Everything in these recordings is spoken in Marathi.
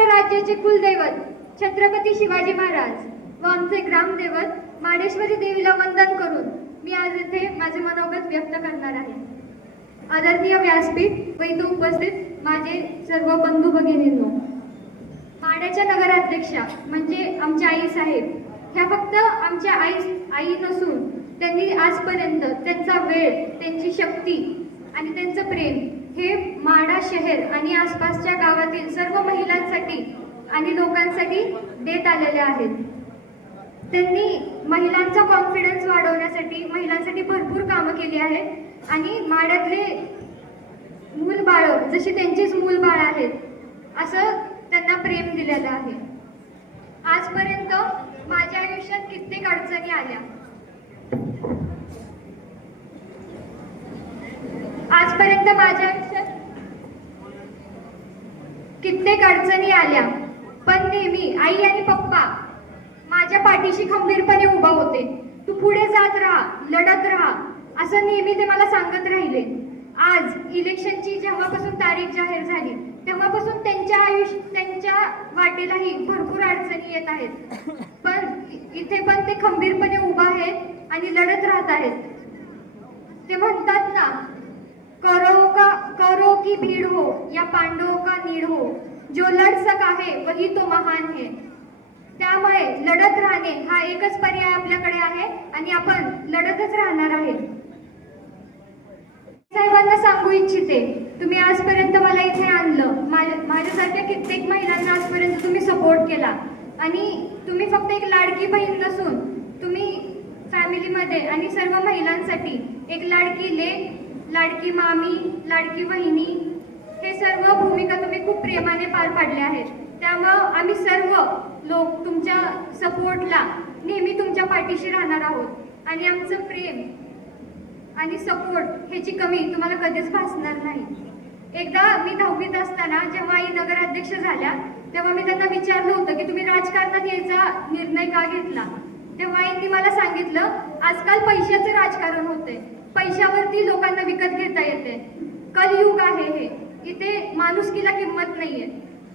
महाराष्ट्र राज्याचे कुलदैवत छत्रपती शिवाजी महाराज व आमचे ग्रामदैवत महाडेश्वरी देवीला वंदन करून मी आज इथे माझे मनोगत व्यक्त करणार आहे. आदरणीय व्यासपीठ व इथे उपस्थित माझे सर्व बंधू भगिनींनो माड्याच्या नगराध्यक्षा म्हणजे आमच्या आई साहेब ह्या फक्त आमच्या आई आई नसून त्यांनी आजपर्यंत त्यांचा वेळ त्यांची शक्ती आणि त्यांचं प्रेम शहर आणि आसपासच्या गावातील सर्व महिलांसाठी आणि लोकांसाठी देत आलेले आहेत. त्यांनी महिलांचा कॉन्फिडन्स वाढवण्यासाठी महिलांसाठी भरपूर कामं केली आहेत आणि माड्यातले मूल बाळ जशी त्यांचीच मूल बाळ आहेत असं त्यांना प्रेम दिलेलं आहे. आजपर्यंत माझ्या आयुष्यात कित्येक अडचणी आल्या. आजपर्यंत माझ्या कित्येक अडचणी आल्या पण नेहमी आई आणि पप्पा माझ्या पाठीशी खंबीरपणे उभा होते. तू पुढे जात राहा लढत राहा असं नेहमी ते मला सांगत राहिले. आज इलेक्शनची जेव्हापासून तारीख जाहीर झाली तेव्हापासून त्यांच्या आयुष्य त्यांच्या वाटेलाही भरपूर अडचणी येत आहेत. पण इथे पण ते खंबीरपणे उभा आहेत आणि लढत राहत आहेत. ते म्हणतात ना करो का करो की भीड़ हो या पांडवों का नीड हो जो लड़ सका है वही तो महान है। त्यामुळे लढत राहणे हा एकच पर्याय आपल्याकडे आहे आणि आपण लढतच राहणार आहे. साहेबांना सांगू इच्छिते तुम्ही आजपर्यंत मला इथे आणलं. माझ्यासारख्या कित्येक महिलांना आजपर्यंत तुम्ही सपोर्ट केला. आणि तुम्ही फक्त एक लाडकी बहीण नसून तुम्ही फॅमिलीमध्ये आणि सर्व महिलांसाठी एक लाडकी लेख लाडकी मामी लाडकी वहिनी हे सर्व भूमिका तुम्ही खूप प्रेमाने पार पाडल्या आहेत. त्यामुळं आम्ही सर्व लोक तुमच्या सपोर्टला नेहमी तुमच्या पाठीशी राहणार आहोत. आणि आमचं प्रेम आणि सपोर्ट ह्याची कमी तुम्हाला कधीच भासणार नाही. एकदा मी दहावीत असताना जेव्हा आई नगराध्यक्ष झाल्या तेव्हा मी त्यांना विचारलं होतं की तुम्ही राजकारणात यायचा निर्णय का घेतला? तेव्हा आईंनी मला सांगितलं आजकाल पैशाचं राजकारण होतंय. पैशावरती लोकांना विकत घेता येते. कलयुग आहे हे. इथे माणुसकीला किंमत नाहीये.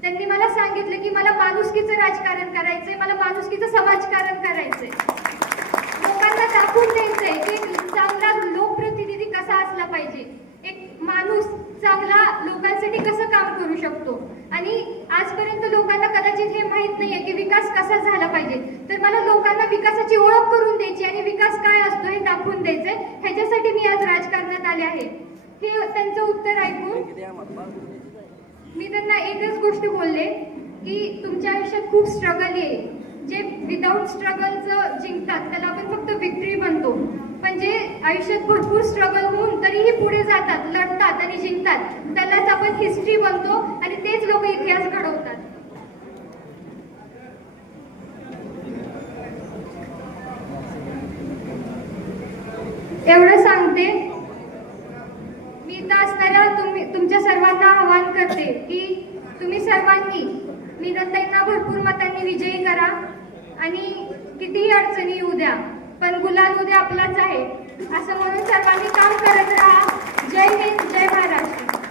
त्यांनी मला सांगितलं की मला माणुसकीचं राजकारण करायचंय मला माणुसकीचं समाजकारण करायचंय. लोकांना दाखवून द्यायचंय की एक चांगला लोकप्रतिनिधी कसा असला पाहिजे. एक माणूस चांगला लोकांसाठी कसं काम करू शकतो? आणि आजपर्यंत लोकांना कदाचित हे माहीत नाहीये की विकास कसा झाला पाहिजे. तर मला लोकांना विकासाची ओळख करून द्यायची आणि विकास काय असतो हे दाखवून द्यायचंय ह्याच्यासाठी मी आज राजकारणात आले आहे हे त्यांचं उत्तर ऐकून मी त्यांना एकच गोष्ट बोलले की तुमच्या आयुष्यात खूप स्ट्रगल आहे जे विदाऊट स्ट्रगलचं जिंकतात त्याला आपण फक्त विक्ट्री बनतो पण जे आयुष्यात भरपूर स्ट्रगल होऊन तरीही पुढे जातात लढतात आणि जिंकतात त्यालाच आपण हिस्ट्री बनतो आणि तेच लोक इतिहास घडवतात. एवढं सांगते तर तुम्ही तुमच्या सर्वांना आवाहन करते की तुम्ही सर्वांनी मीनताईंना भरपूर मतांनी विजयी करा आणि कितीही अडचणी येऊ द्या पण गुलाल उद्या आपलाच आहे. असं म्हणून सर्वांनी काम करत राहा. जय हिंद जय महाराष्ट्र.